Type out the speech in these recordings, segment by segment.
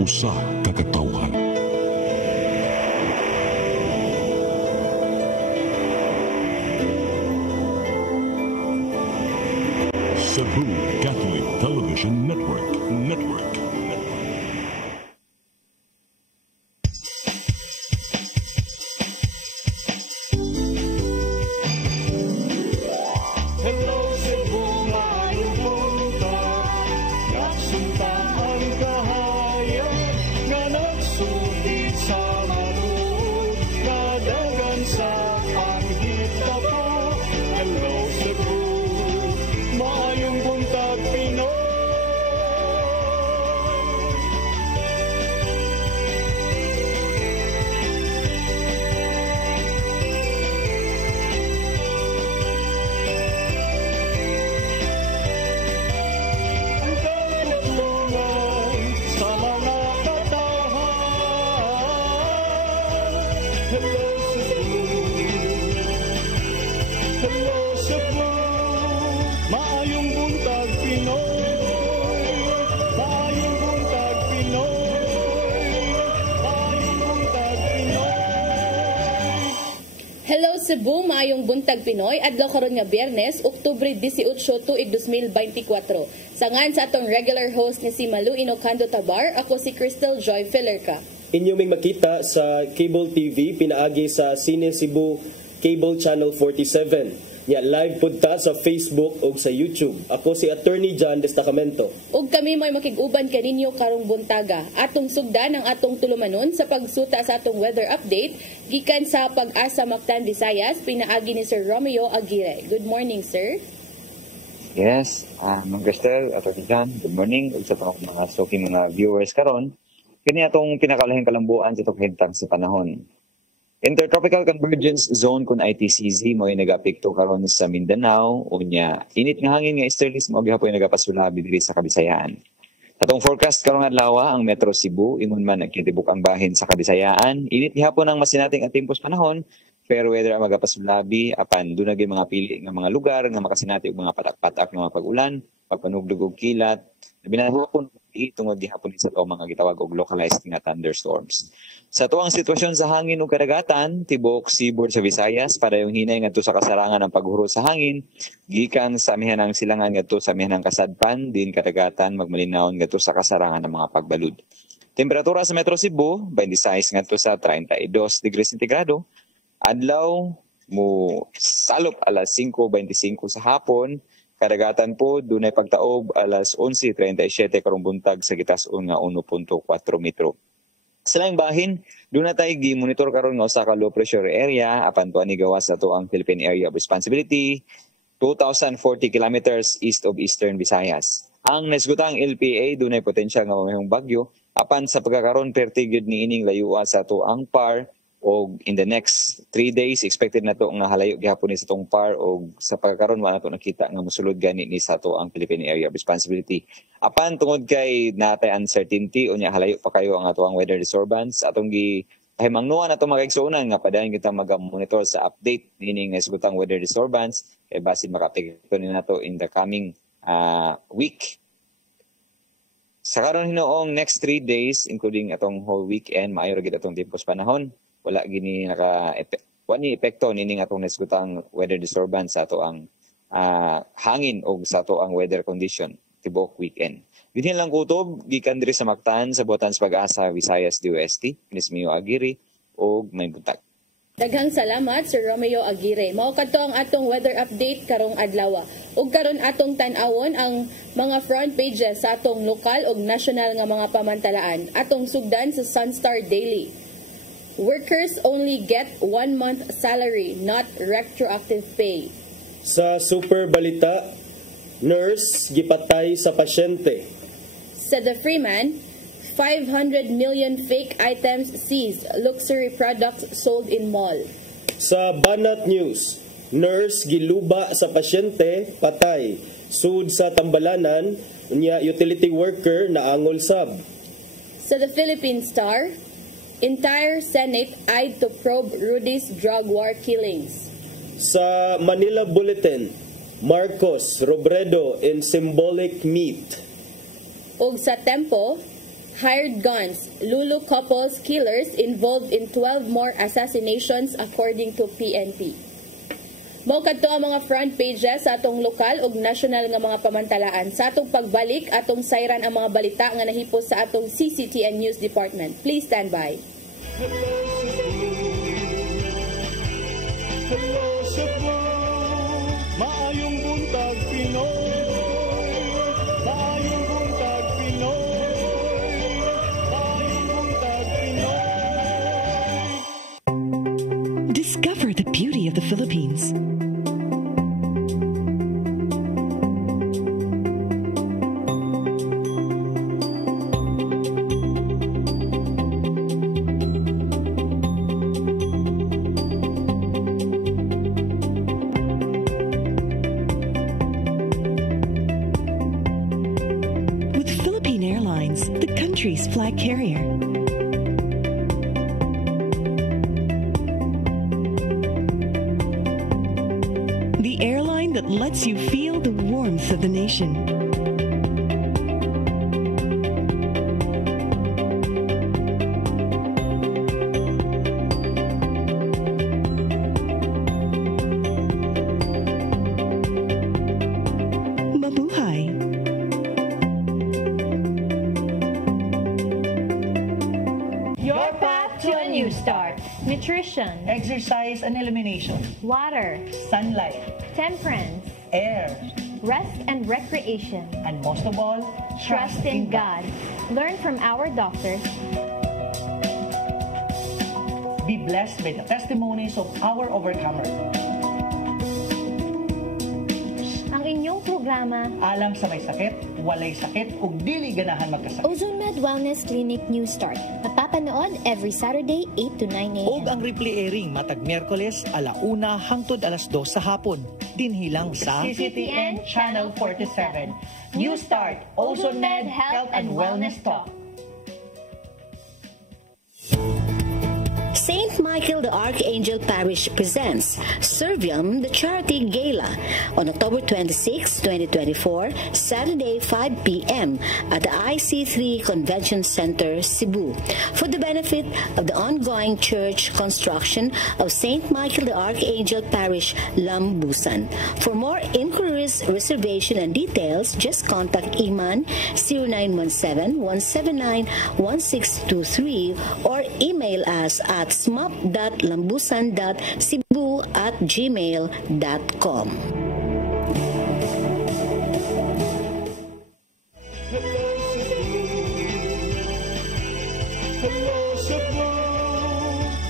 usa ka katawhan. Cebu Catholic Television Network. Hello Cebu, maayong buntag Pinoy, adlaw karon nga Biyernes, Oktubre 18, tuig 2024. Sangan sa atong regular host ni si Malu Inocando Tabar, ako si Crystal Joy Fillerca. Inyo may makita sa Cable TV, pinaagi sa Cine Cebu Cable Channel 47. Live punta sa Facebook o sa YouTube. Ako si Attorney John Destacamento. Ug kami may makig-uban kaninyo karong buntaga. Atong sugdan ang atong tulumanon sa pagsuta sa atong weather update gikan sa Pag-asa Mactan, Visayas, pinaagi ni Sir Romeo Aguirre. Good morning, sir. Yes, Ma'am Cristel, Attorney John, good morning. Ug sa mga suking mga viewers karon, kini atong pinakalahing kalambuan sa tughintang sa panahon. Intertropical Convergence Zone kun ITCZ mo ay nagapekto karon sa Mindanao unya init nga hangin nga easterlies mo gihapon nagapasulabi diri sa Kabisayaan. Atong forecast karong adlaw ang Metro Cebu ingon man nagkitibuk ang bahin sa Kabisayaan. Init gihapon ang masinating atimpos panahon pero weather ang magapasulabi apan dunay mga pili nga mga lugar nga makasinati og mga patak-patak nga mga pag-ulan, pagpanugdog og kilat. Binahapon tungod gihapon sa mga gitawag og localized nga thunderstorms. Sa tuwang sitwasyon sa hangin ug kadagatan, tibok seaboard sa Visayas para yung hinay ngadto sa kasarangan ng paghuro sa hangin, gikan sa amihanang silangan ngadto sa amihanang kasadpan, din kadagatan magmalinawon ngadto sa kasarangan ng mga pagbalud. Temperatura sa Metro Cebu 26 ngadto sa 32 degrees sentigrado. Adlaw mo salop alas 5:25 sa hapon. Kadagatan po, dunay pagtaob alas 11:37 karong buntag sa gitason nga 1.4 metro. Sa laing bahin, doon na tayo gi-monitor karon nga usa ka low pressure area apan tuwa ni gawas sa to ang Philippine Area of Responsibility 2040 kilometers east of Eastern Visayas. Ang nasgutang LPA dunay potensyal nga mamayong bagyo apan sa pagkakaron perti gyud niining layuwa sa to ang PAR o in the next 3 days expected na to nga halayo gihapon ni sa tong PAR o sa pagkakaron wala na to nakita nga mosulod gani ni sa to ang Philippine Area of Responsibility. Apan tungod kay natay uncertainty unya halayo pa kayo ang ato ang weather disturbance atong gi pahimangnuan ato mga igsuonan nga padayon kita mag-monitor sa update nining nasgutang weather disturbance kay basin makaapekto ni nato in the coming week. Sa karon hinoong next 3 days including atong whole weekend maayo ra gid atong tiempos panahon. Wala gini wani epekto nining atong nasgutang weather disturbance sa ato ang hangin o sa ato ang weather condition tibok weekend. Dinhi lang kutob gikan diri sa Mactan sa buhatan sa Pag-asa Visayas DOST Miss Mio Aguirre og may buntag. Daghang salamat Sir Romeo Aguirre. Mao kadto ang atong weather update karong adlaw. Ug karon atong tan-awon ang mga front pages sa atong lokal ug national nga mga pamantalaan. Atong sugdan sa Sunstar Daily. Workers only get 1 month salary, not retroactive pay. Sa Super Balita, nurse gipatay sa pasyente. Sa The Freeman, 500 million fake items seized, luxury products sold in mall. Sa Banat News, nurse giluba sa pasyente, patay. Sud sa Tambalanan, unya utility worker naangol sab. Sa The Philippine Star, entire Senate eyed to probe Rudy's drug war killings. Sa Manila Bulletin, Marcos, Robredo in symbolic meet. Ug sa Tempo, hired guns, Lulu couples killers involved in 12 more assassinations according to PNP. Mao kadto ang mga front pages sa atong lokal ug national nga mga pamantalaan. Sa atong pagbalik, atong sayran ang mga balita nga nahipos sa atong CCTN News Department. Please stand by. Hello Cebu, maayong buntag Pinoy. Maayong buntag Pinoy. Maayong buntag Pinoy. Discover the beauty of the Philippines. With Philippine Airlines, the country's flag carrier. The airline that lets you feel the warmth of the nation. Mabuhay! Your path to a new start. Nutrition, Exercise and elimination, water, sunlight, temperance, air, rest and recreation. and most of all, Trust in God. Learn from our doctors. Be blessed by the testimonies of our overcomers. Ang inyong programa, Alam sa may sakit, walay sakit, ug dili ganahan magkasakit. OzoneMed Wellness Clinic New Start. Mapapanood every Saturday 8 to 9 Og a.m. ang replay airing matag Miyerkules 1:00 hangtod 2:00 sa hapon. Dinhilang sa CCTN Channel 47. New Start, OzoneMed Health and Wellness Talk. St. Michael the Archangel Parish presents Servium, the Charity Gala on October 26, 2024, Saturday 5 p.m. at the IC3 Convention Center, Cebu, for the benefit of the ongoing church construction of St. Michael the Archangel Parish, Lambusan. For more inquiries, reservation, and details, just contact Iman 0917-179-1623 or email us at smap.lambusan.cebu@gmail.com. Hello Cebu,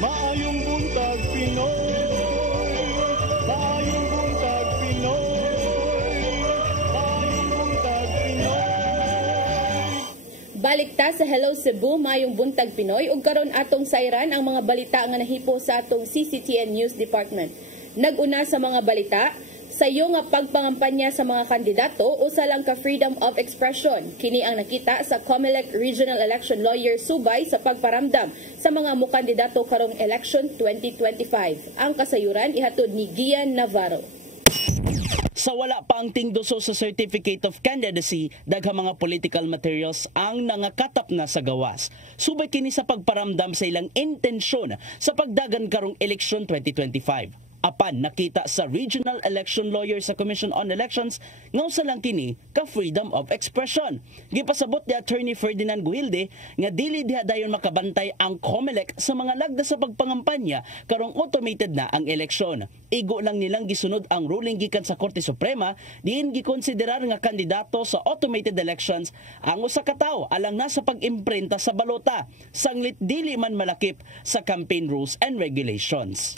maayong buntag Pinoy. Maayong buntag Pinoy. Maayong buntag Pinoy. Balik ta sa Hello Cebu, mayong buntag Pinoy, ug karon atong sayran ang mga balita nga nahipo sa atong CCTN News Department. Naguna sa mga balita, sayo nga pagpangampanya sa mga kandidato usa lang ka freedom of expression. Kini ang nakita sa COMELEC Regional Election Lawyer Subay sa pagparamdam sa mga mukandidato karong election 2025. Ang kasayuran ihatod ni Gian Navarro. Sa wala pa ang tingdoso sa Certificate of Candidacy, daghang mga political materials ang nangakatap na sa gawas. Subay kini sa pagparamdam sa ilang intensyon sa pagdagan karong election 2025. Apan nakita sa Regional Election Lawyer sa Commission on Elections nga usa lang kini ka freedom of expression. Gipasabot ni Attorney Ferdinand Guhilde nga dili diha dayon makabantay ang COMELEC sa mga lagda sa pagpangampanya karong automated na ang eleksyon. Igo lang nilang gisunod ang ruling gikan sa Korte Suprema diin gikonsiderar nga kandidato sa automated elections ang usa ka tawo alang na sa pag-imprinta sa balota, sanglit dili man malakip sa campaign rules and regulations.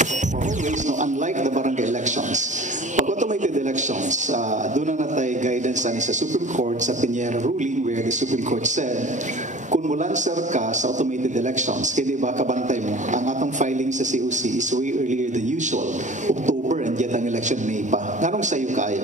Unlike the barangay elections, pag automated elections, doon na natay guidance ani sa Supreme Court sa Piñera ruling where the Supreme Court said, kung mulansar ka sa automated elections, hindi ba kabantay mo? Ang atong filing sa COC is way earlier than usual, October, and yet ang election election May pa. Nganong sayo kayo?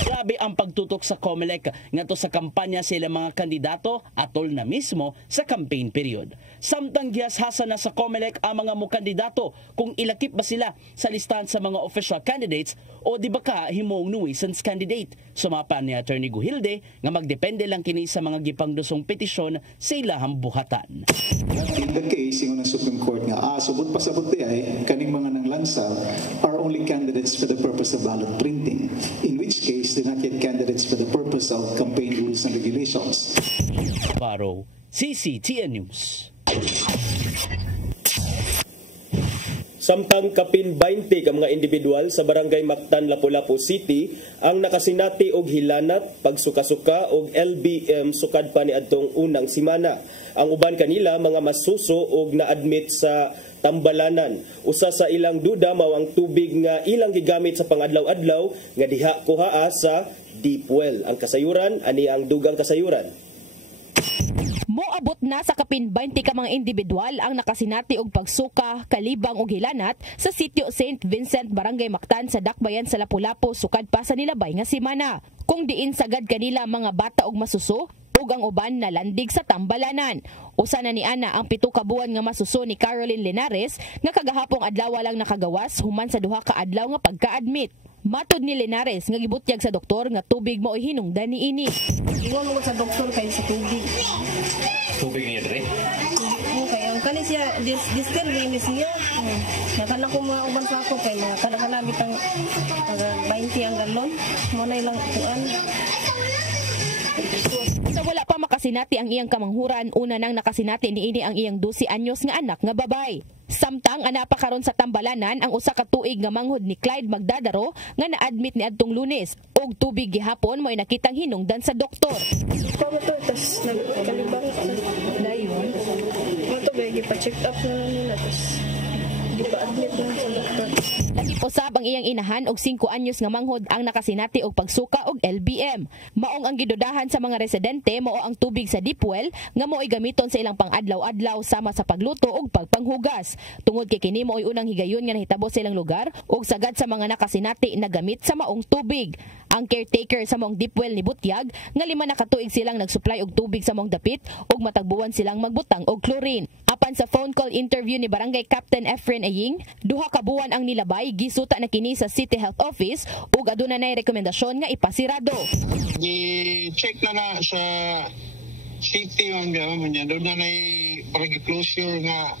Grabe ang pagtutok sa COMELEC ngadto sa kampanya sa ilang mga kandidato atol na mismo sa campaign period. Samtang gihashasa na sa COMELEC ang mga kandidato kung ilakip ba sila sa listahan sa mga official candidates o di ba ka himong nuisance candidate. Sumapa ni Attorney Guhilde nga magdepende lang kini sa mga gipangdusong petisyon sa ilahang buhatan. In the case, yung ng Supreme Court nga, subot pa sa buti ay kaning mga nanglansa are only candidates for the purpose of ballot printing. In which case, they're not yet candidates for the purpose of campaign rules and regulations. Paro, CCTN News. Samtang kapin 20 ka mga individual sa Barangay Mactan, Lapu-Lapu City ang nakasinati og hilanat, pagsuka-suka og LBM sukad pa ni adtong unang simana. Ang uban kanila mga masuso og na-admit sa Tambalanan. Usa sa ilang duda mao ang tubig nga ilang gigamit sa pangadlaw-adlaw nga diha kuhaa sa deep well. Ang kasayuran ani ang dugang kasayuran. Moabot na sa kapin 20 ka mga individual ang nakasinati og pagsuka, kalibang og hilanat sa sitio St. Vincent, Barangay Mactan sa Dakbayan sa Lapu-Lapu sukad pa sa nilabay nga simana. Kung diin sagad kanila mga bata og masuso ug ang uban na landig sa Tambalanan. Usa na ni ana ang 7 ka buwan nga masuso ni Caroline Linares nga kagahapong adlaw lang nakagawas human sa duha ka adlaw nga pagka-admit. Matod ni Linares nga gibutyag sa doktor nga tubig mo ay hinungdan niini. Ingon mo sa doktor kay sa tubig. Tubig niya dre? Okay, ang kani siya distill ni siya. Nakana ko mga uban sa ako kay mga kada bitang 20 ang galon. Mo na ilang kuan. Sa wala pa makasinati ang iyang kamanghuran, una nang nakasinati niini ang iyang 12 anyos nga anak nga babay. Samtang ana pa karon sa Tambalanan ang usa ka tuig nga manghod ni Clyde Magdadaro nga na-admit ni adtong Lunes og tubig gihapon mo'y nakitang hinungdan sa doktor. Pamato tas nagkalibang dayon. Mato ba gipa-check up na nila tas gipa-admit na sa doktor. Usab ang iyang inahan og 5 anyos nga manghod ang nakasinati og pagsuka og LBM. Maong ang gidudahan sa mga residente mao ang tubig sa deep well nga mo'y gamiton sa ilang pang-adlaw-adlaw sama sa pagluto ug pagpanghugas. Tungod kay kini mo'y unang higayon nga nahitabo sa ilang lugar ug sagad sa mga nakasinati na gamit sa maong tubig. Ang caretaker sa maong deep well ni Butyag nga 5 na katuig silang nagsupply og tubig sa maong dapit ug matagbuwan silang magbutang og chlorine. Apan sa phone call interview ni Barangay Captain Efren Aying, 2 ka buwan ang nilabay, gisuta na kini sa City Health Office ug aduna nay rekomendasyon nga ipasirado. Check na sa city ang gawin niya. Doon na parang closure nga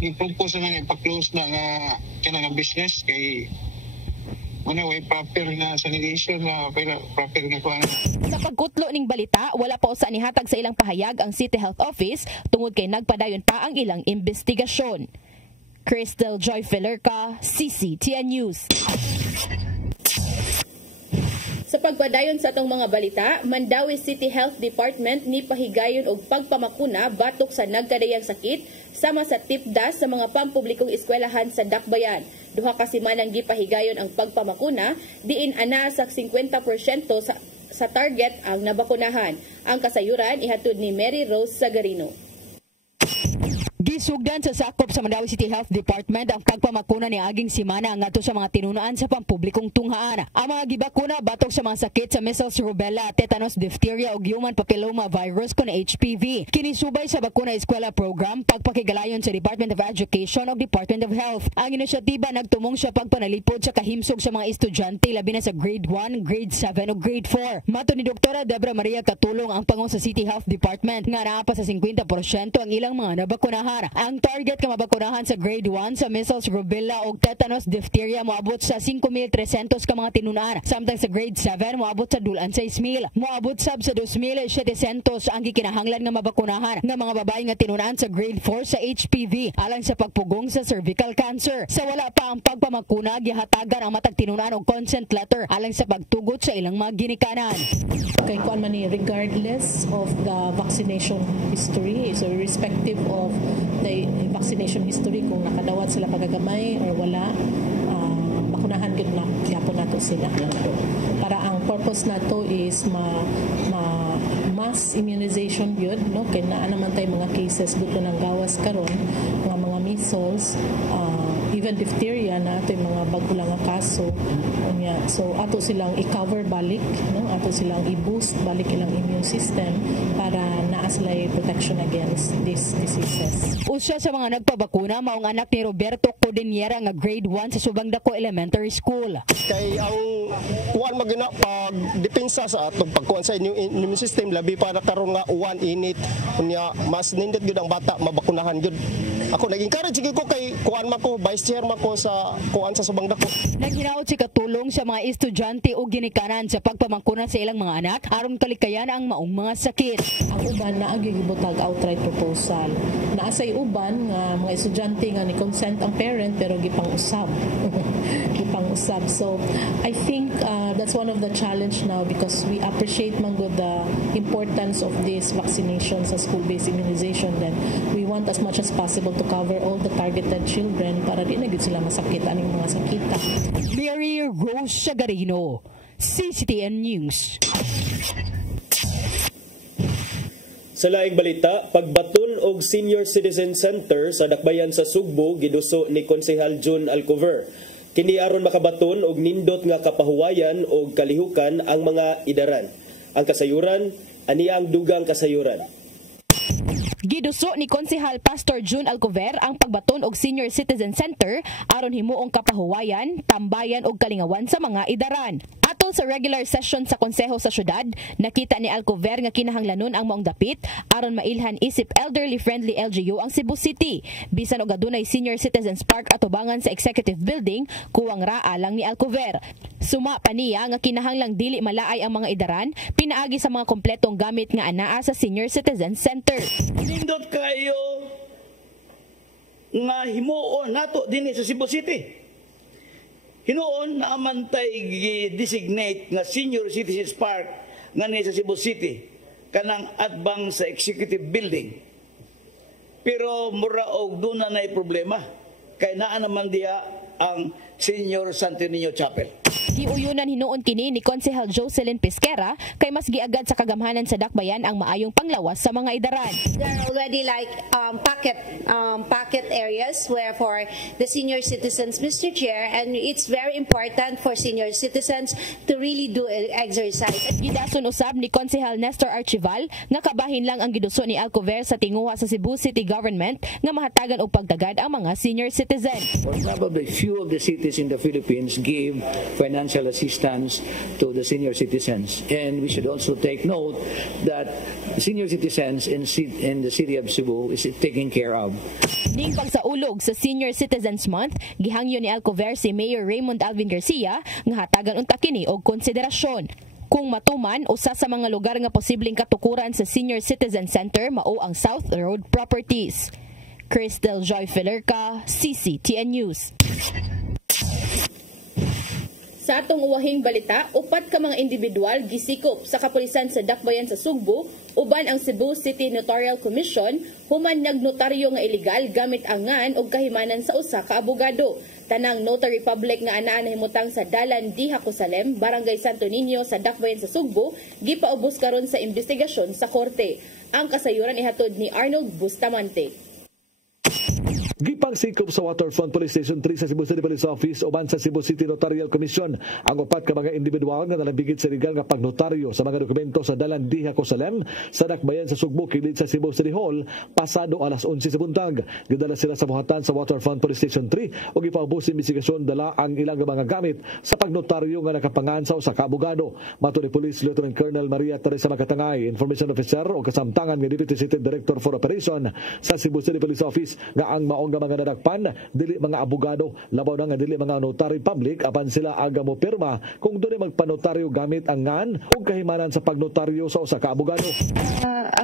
i-propose na ipa-close na nga business kay way proper na sanitation na proper na kuha. Sa pagkutlo ning balita, wala pa usa nihatag sa ilang pahayag ang City Health Office tungod kay nagpadayon pa ang ilang investigasyon. Crystal Joy Filerca, CCTN News. Sa pagpadayon sa atong mga balita, Mandawi City Health Department ni pahigayon og pagpamakuna batok sa nagkadayang sakit sama sa tipdas sa mga pampublikong eskwelahan sa Dakbayan. 2 ka semanang gipahigayon ang pagpamakuna, diin ana sa 50% sa target ang nabakunahan. Ang kasayuran ihatod ni Mary Rose Sagarino. Gisugdan sa sakop sa Mandawi City Health Department ang pagpamakuna ni aging simana ngadto sa mga tinunaan sa pampublikong tunghaan. Ang mga gibakuna batok sa mga sakit sa measles, rubella, tetanus, diphtheria ug human papilloma virus kon HPV. Kinisubay sa bakuna eskwela program pagpakigalayon sa Department of Education ug Department of Health. Ang inisyatiba nagtumong sa pagpanalipod sa kahimsog sa mga estudyante labi na sa grade 1, grade 7 ug grade 4. Mato ni Dr. Debra Maria Katulong ang pangon sa City Health Department nga naa pa sa 50% ang ilang mga nabakunahan. Ang target ka mabakunahan sa grade 1 sa measles, rubella ug tetanus, diphtheria moabot sa 5,300 ka mga tinunaan. Samtang sa grade 7 moabot sa dulan 6,000. Moabot sab sa 2,700 ang gikinahanglan nga mabakunahan nga mga babae nga tinunaan sa grade 4 sa HPV alang sa pagpugong sa cervical cancer. Sa wala pa ang pagpamakuna, gihatagan ang matag tinunaan og consent letter alang sa pagtugot sa ilang mga ginikanan. Kay kuan man ni regardless of the vaccination history, so irrespective of the vaccination history kung nakadawat sila pagagamay or wala, bakunahan gud na gyapon nato sila. Para ang purpose nato is ma mass immunization yun, no? Kaya naa naman tayo mga cases dito ng gawas karon nga mga measles, even diphtheria na ito yung mga bago lang nga kaso. So ato silang i-cover balik, no? Ato silang i-boost balik ilang immune system para naa sila protection against these diseases. Usa sa mga nagpabakuna maong anak ni Roberto Codeniera nga grade 1 sa Subangdako Elementary School. Kay ang kuan magina pag depensa sa atong pagkuan sa immune system labi para karon nga uwan init unya mas nindot gyud ang bata mabakunahan gyud. Ako nag-encourage gyud ko kay kuan man ko vice chair man ko sa kuan sa Subangdako. Naghinaot si katulong sa mga estudyante o ginikanan sa pagpamangkunan sa ilang mga anak aron kalikayan ang maong mga sakit. Ang uban na agibutag outright proposal. Naasay uban nga mga estudyante nga ni consent ang parent pero gipang-usab. Gipang-usab. So I think that's one of the challenge now because we appreciate man good the importance of this vaccination sa school-based immunization. Then we want as much as possible to cover all the targeted children para di na gid sila masakit aning mga sakita. Mary Rose Sagarino, CCTN News. Sa laing balita, pagbaton og Senior Citizen Center sa Dakbayan sa Sugbo giduso ni Konsehal June Alcover. Kini aron makabaton og nindot nga kapahuwayan og kalihukan ang mga idaran. Ang kasayuran ani ang dugang kasayuran. Giduso ni Konsehal Pastor June Alcover ang pagbaton og Senior Citizen Center aron himuong kapahuwayan, tambayan og kalingawan sa mga idaran. Atol sa regular session sa konseho sa syudad, nakita ni Alcover nga kinahanglanon ang maong dapit aron mailhan isip elderly friendly LGU ang Cebu City. Bisan og adunay Senior Citizens Park atubangan sa Executive Building, kuwang raa lang ni Alcover. Suma pa niya nga kinahanglang dili malaay ang mga idaran pinaagi sa mga kompletong gamit nga anaa sa Senior Citizen Center. Nindot kayo nga himuon nato dinhi sa Cebu City. Hinuon na amantay gi-designate nga Senior Citizens Park nga ni sa Cebu City kanang atbang sa Executive Building. Pero mura og duna na problema kay naa naman diha ang Senior Santo Niño Chapel. Giuyunan hinuon kini ni Konsehal Jocelyn Pesquera kay mas giagad sa kagamhanan sa Dakbayan ang maayong panglawas sa mga idaran. There are already like pocket areas where for the senior citizens, Mr. Chair, and it's very important for senior citizens to really do exercise. Gidason usab ni Konsehal Nestor Archival nga kabahin lang ang giduso ni Alcover sa tinguha sa Cebu City Government nga mahatagan og pagdagad ang mga senior citizen. Well, probably few of the cities in the Philippines give financial assistance to the senior citizens. And we should also take note that senior citizens in the city of Cebu is taken care of. Ning pagsaulog sa Senior Citizens Month, gihangyo ni Alcover si Mayor Raymond Alvin Garcia nga hatagan unta kini og konsiderasyon. Kung matuman, usa sa mga lugar nga posibleng katukuran sa Senior Citizen Center mao ang South Road Properties. Crystal Joy Filerca, CCTN News. Sa atong uwahing balita, 4 ka mga individual gisikop sa kapulisan sa Dakbayan sa Sugbo uban ang Cebu City Notarial Commission human nagnotaryo nga ilegal gamit ang ngan og kahimanan sa usa ka abogado. Tanang notary public nga anaa nahimutang sa Dalan D. Hacosalem, Barangay Santo Niño sa Dakbayan sa Sugbo, gipaubos karon sa investigasyon sa korte. Ang kasayuran ihatod ni Arnold Bustamante. Gipang sikop sa Waterfront Police Station 3 sa Cebu City Police Office uban sa Cebu City Notarial Commission ang 4 ka mga individual nga nalabigit sa legal nga pagnotaryo sa mga dokumento sa Dalan D. Hacosalem sa Dakbayan sa Sugbo kilid sa Cebu City Hall pasado alas 11 sa buntag. Gidala sila sa buhatan sa Waterfront Police Station 3 ug ipaubos investigasyon dala ang ilang mga gamit sa pagnotaryo nga nakapangan sa usa ka abogado. Mato ni Police Lieutenant Colonel Maria Teresa Makatangay, Information Officer o kasamtangan nga Deputy City Director for Operation sa Cebu City Police Office nga ang maong mga nadakpan dili mga abogado labaw na nga dili mga notary public apan sila aga mo pirma kung doon magpanotaryo gamit ang ngan o kahimanan sa pagnotaryo sa usa ka abogado.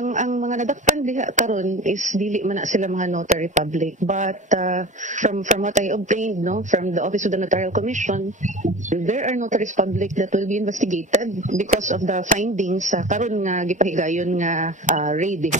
Ang mga nadakpan diha karon is dili man na sila mga notary public, but from what I obtained from the Office of the Notarial Commission, there are notaries public that will be investigated because of the findings karon nga gipahigayon nga raid.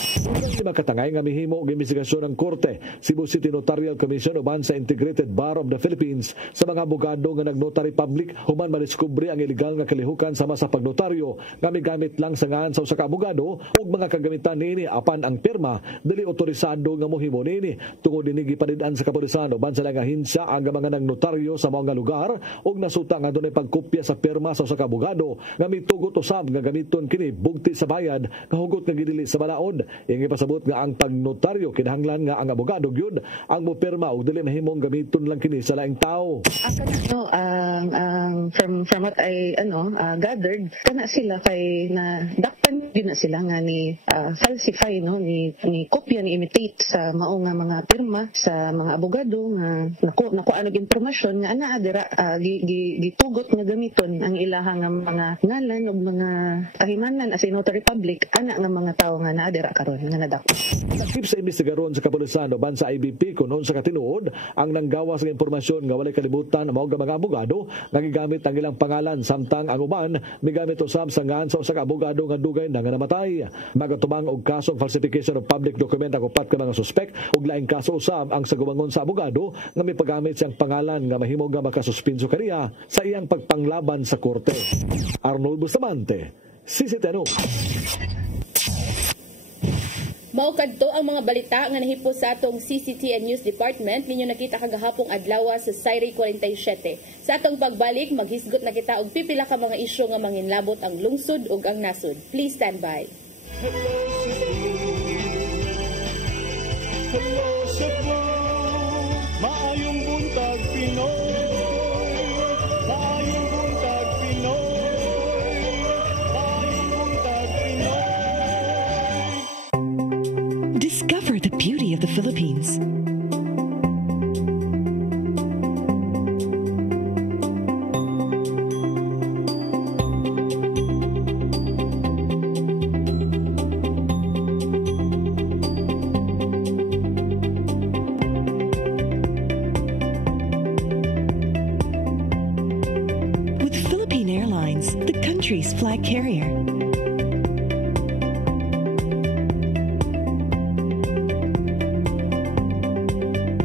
Si Makatangay nga mihimo og investigasyon ng korte, Cebu City ICT Notarial Commission uban sa Integrated Bar of the Philippines sa mga abogado nga nag-notary public human madiskubre ang illegal nga kalihukan sama sa pagnotaryo nga migamit lang sa ngan sa usa ka abogado ug mga kagamitan niini apan ang pirma dili otorisado nga mohimo niini tungod dinhi gipanid-an sa kapulisan uban sa mga ahensya ang mga nagnotaryo sa mga lugar ug nasuta nga dunay pagkopya sa pirma sa usa ka abogado nga mitugot usab nga gamiton kini bugti sa bayad nga hugot nga gidili sa balaod. Ing ipasabot nga ang pagnotaryo kinahanglan nga ang abogado gyud ang mopirma ug dili mahimong gamiton lang kini sa laing tawo. From what I gathered, kana sila kay na dakpan din na sila nga ni falsify ni kopya ni imitate sa mao nga mga pirma sa mga abogado nga naku anog impormasyon nga ana adira gitugot nga gamiton ang ilahang nga mga ngalan ug mga kahimanan as a notary public ana nga mga tawo nga naadira karon nga nadakpan. Sakip sa imbestigaron sa kapulisan uban sa IBP kunon sa katinuod ang nanggawas ng impormasyon nga walay kalibutan mao nga mga abogado nga gigamit ang ilang pangalan samtang ang uban migamit usab sa ngan sa usa ka abogado nga dugay na nga namatay. Magatubang og kasong falsification of public document ang upat ka mga suspek ug laing kaso usab ang sagubangon sa abogado nga mipagamit siyang pangalan nga mahimo nga makasuspenso kaniya sa iyang pagpanglaban sa korte. Arnold Bustamante, CCTV. Mao kadto ang mga balita nga nahipos sa atong CCTN News Department ninyo nakita kagahapong adlaw sa Sayri 47. Sa atong pagbalik maghisgot na kita og pipila ka mga isyu nga manginlabot ang lungsod ug ang nasod. Please stand by. Hello Cebu, maayong buntag Pinoy. Maayong buntag Pinoy. Maayong buntag Pinoy. Discover the beauty of the Philippines. With Philippine Airlines, the country's flag carrier.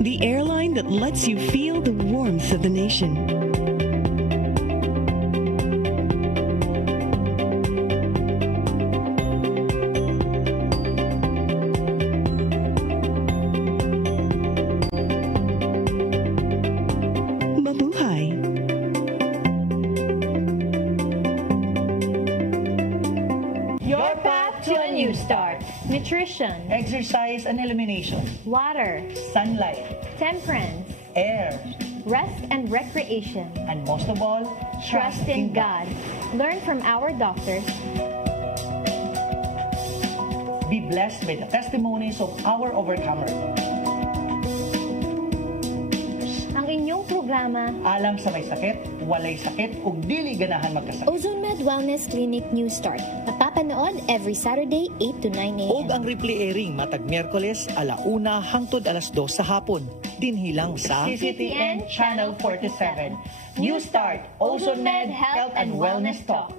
The airline that lets you feel the warmth of the nation. Mabuhay. Your path to a new start. Nutrition, exercise and elimination, water, sunlight, temperance, air, rest and recreation, and most of all, trust in God. Learn from our doctors. Be blessed by the testimonies of our overcomers. Ang inyong programa, Alam sa may sakit, walay sakit, ug dili ganahan magkasakit. OzoneMed Wellness Clinic New Start. Mapapanood every Saturday 8 to 9 a.m. Ug ang replay airing matag Miyerkules 1:00 hangtod 2:00 sa hapon. Dinhilang sa CCTN Channel 47. New Start, OzoneMed Health and Wellness Talk.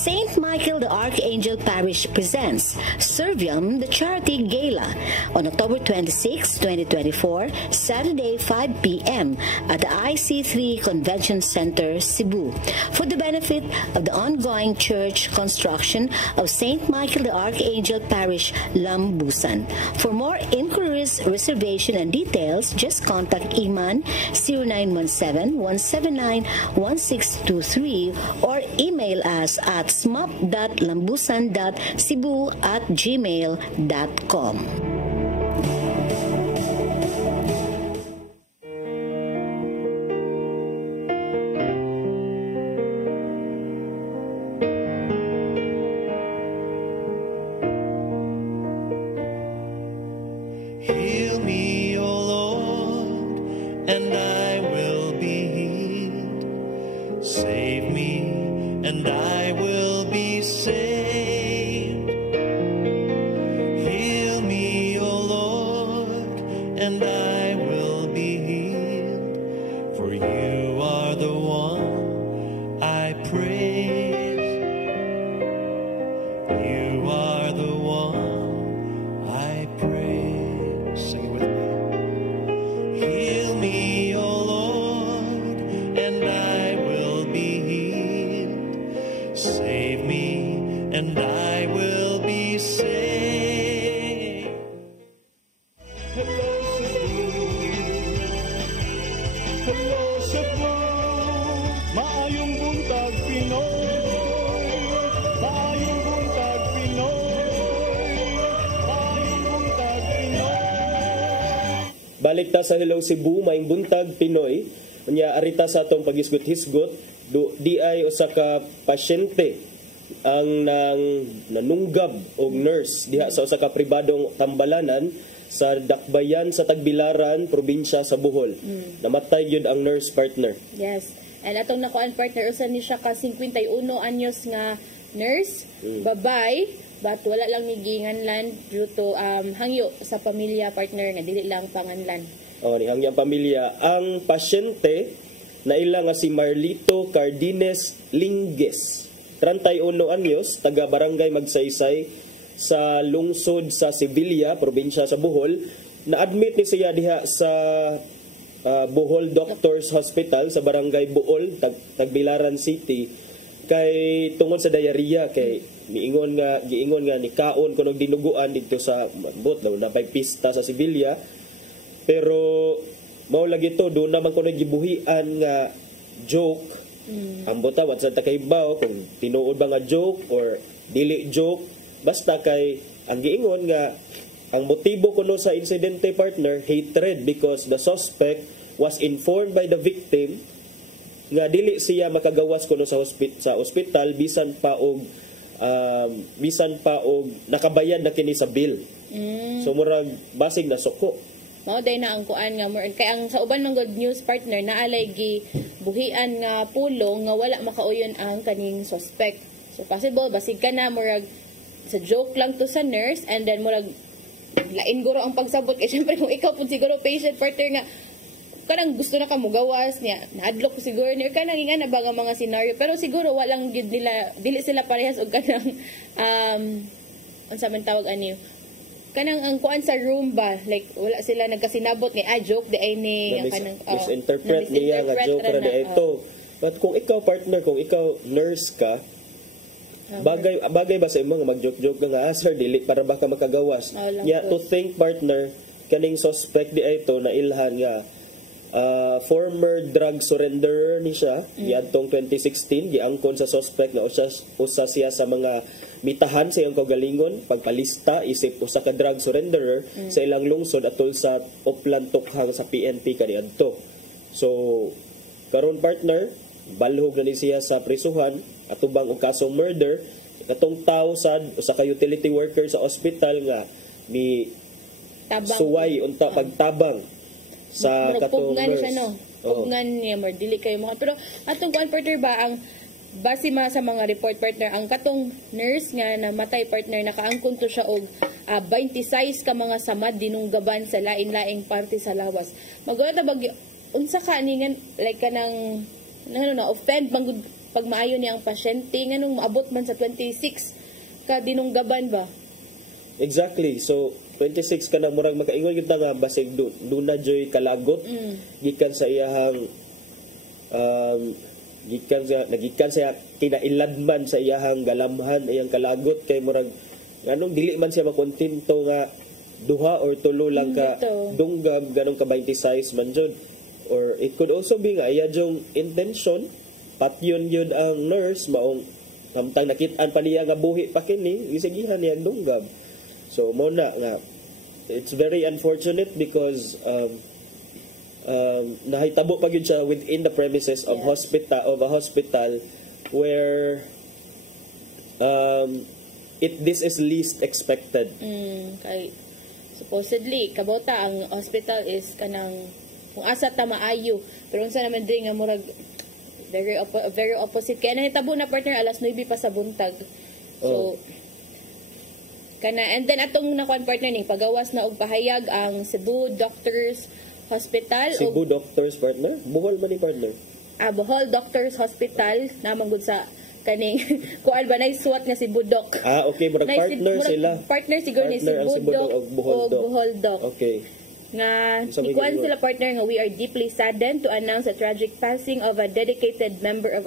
St. Michael the Archangel Parish presents Servium, the Charity Gala on October 26, 2024, Saturday 5 p.m. at the IC3 Convention Center, Cebu, for the benefit of the ongoing church construction of St. Michael the Archangel Parish, Lambusan. For more inquiries, reservation, and details, just contact Iman 0917-179-1623 or email us at smap.lambusan.cebu@gmail.com. Heal me, O Lord, and I will be healed. Save me, and I will be saved. Heal me, O Lord, and I will be healed. For you are the one I praise. You are the one I I will be saved. Hello, Cebu. Hello, Cebu. Maayong buntag, Pinoy. Maayong buntag, Pinoy. Maayong buntag, Pinoy. Balik ta sa Hello Cebu, maayong buntag, Pinoy. Unya arita sa atong paghisgot-hisgot, di ay usa ka pasyente ang nanunggab og nurse diha sa usa ka pribadong tambalanan sa Dakbayan sa Tagbilaran, probinsya sa Bohol. Namatay gyud ang nurse partner. Yes. And atong nakuan partner usa ni siya ka 51 anyos nga nurse, babay, but wala lang ni ginganlan due to hangyo sa pamilya partner nga dili lang panganlan. Ni hangyang pamilya. Ang pasyente na ilang nga si Marlito Cardines Lingues, 31 anyos, taga Barangay Magsaysay sa lungsod sa Sevilla, probinsya sa Bohol. Na-admit ni siya diha sa Bohol Doctors Hospital sa Barangay Bohol, Tagbilaran City, kay tungod sa diarrhea, kay giingon nga ni kaon kuno dinuguan dito sa bot daw na pista sa Sevilla. Pero mao lagi to do naman kuno gibuhian nga joke. Ang bota wat sa takaybaw kung tinuod ba nga joke or dili joke, basta kay ang giingon nga ang motibo kuno sa insidente partner, hatred, because the suspect was informed by the victim nga dili siya makagawas kuno sa ospital bisan pa og nakabayad na kini sa bill. So murag basig na suko. Mao day na ang kuan nga more kay ang sa uban man good news partner naalay gi buhian nga pulong nga wala makauyon ang kaning suspect. So possible basig ka na murag sa joke lang to sa nurse, and then murag lain guro ang pagsabot kay syempre kung ikaw pud siguro patient partner nga kanang gusto na ka mo gawas niya naadlok siguro niya kanang nga na baga mga scenario, pero siguro walang gid nila dili sila parehas og kanang unsa man tawag ani kanang ang kuan sa room ba, like wala sila nagkasinabot ni joke di ay ni kanang misinterpret niya nga joke ra di ito. But kung ikaw partner, kung ikaw nurse ka, bagay ba sa imo nga mag-joke-joke nga sir dili para baka makagawas. To think partner kaning suspect di ito na ilhan nga former drug surrenderer ni siya giadtong 2016 giangkon sa suspect nga usa siya sa mga mitahan sa iyang kaugalingon pagpalista isip usa ka drug surrenderer sa ilang lungsod atol sa Oplan Tukhang sa PNP kaniadto. So karon partner balhog na ni siya sa prisuhan atubang og kasong murder. Katong tawo sad usa ka utility worker sa ospital nga ni suway unta pagtabang sa katong nurse. Siya, no? Pugnan niya more dili kayo mo. Pero atong kuan partner ba ang base sa mga report partner ang katong nurse nga namatay partner nakaangkon to siya og 26 ka mga samad dinunggaban sa lain-laing parte sa lawas. Maguna ta bag unsa ka ningan like kanang na offend bang pag maayo niya ang pasyente nganong maabot man sa 26 ka dinunggaban ba? Exactly. So 26 ka na murag makaingon gyud nga basig duna joy kalagot gikan sa iyahang gikan sa kinailadman sa iyahang galamhan iyang kalagot kay murag nganong dili man siya makontento nga duha or tulo lang ka dunggab ganong ka 26 man jud, or it could also be nga iya jong intention patyon yun ang nurse maong samtang nakit-an pa niya nga buhi pa kini gisigihan niya ang dunggab. So mo na nga it's very unfortunate because nahitabo pa gyud siya within the premises of a hospital where this is least expected. Kay supposedly kabota ang hospital is kanang kung asa ta maayo, pero unsa naman din nga murag very opposite kaya nahitabo na partner alas 9 pa sa buntag. So kana, and then atong nakuan partner ning pagawas na og pahayag ang Cebu Doctors Hospital. Cebu Doctors partner? Bohol man ni partner? Bohol Doctors Hospital namang gud sa kaning kuan ba nay suwat nga Cebu Doc. Okay, murag partner sila. Partner siguro ni Cebu Doc og Bohol Doc. Okay. nga Sa may ikuan giingon. sila partner nga we are deeply saddened to announce a tragic passing of a dedicated member of